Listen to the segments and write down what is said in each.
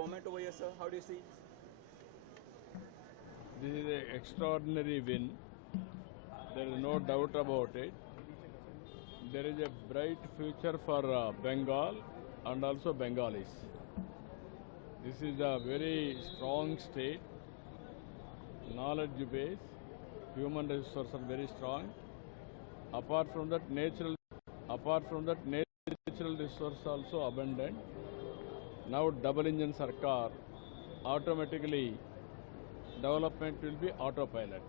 government over here, sir? How do you see? This is an extraordinary win. There is no doubt about it. There is a bright future for Bengal and also Bengalis. This is a very strong state, knowledge base, human resources are very strong. Apart from that, natural resource also abundant. Now double engine Sarkar, automatically development will be autopilot.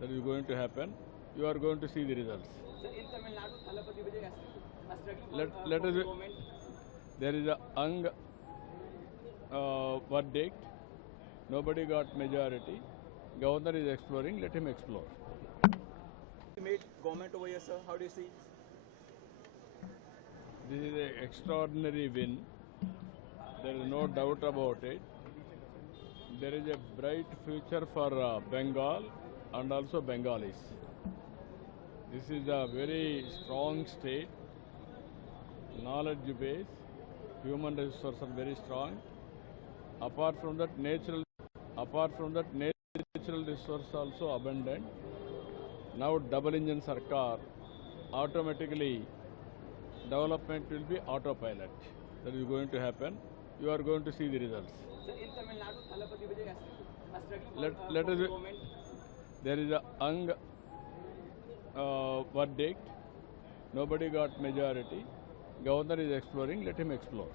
That is going to happen. You are going to see the results. Sir, in Tamil Nadu, Thalapathy Vijay has Let for us. government. There is a young verdict. Nobody got majority. Governor is exploring. Let him explore. Made government over here, sir. How do you see? This is an extraordinary win. There is no doubt about it. There is a bright future for Bengal and also Bengalis. This is a very strong state, knowledge base, human resources are very strong. Apart from that, natural resource also abundant. Now double engine Sarkar, automatically development will be autopilot. That is going to happen. You are going to see the results. Sir, in Tamil Nadu, Thalapathy Vijay has Let us. for government. There is a young verdict. Nobody got majority. Governor is exploring. Let him explore.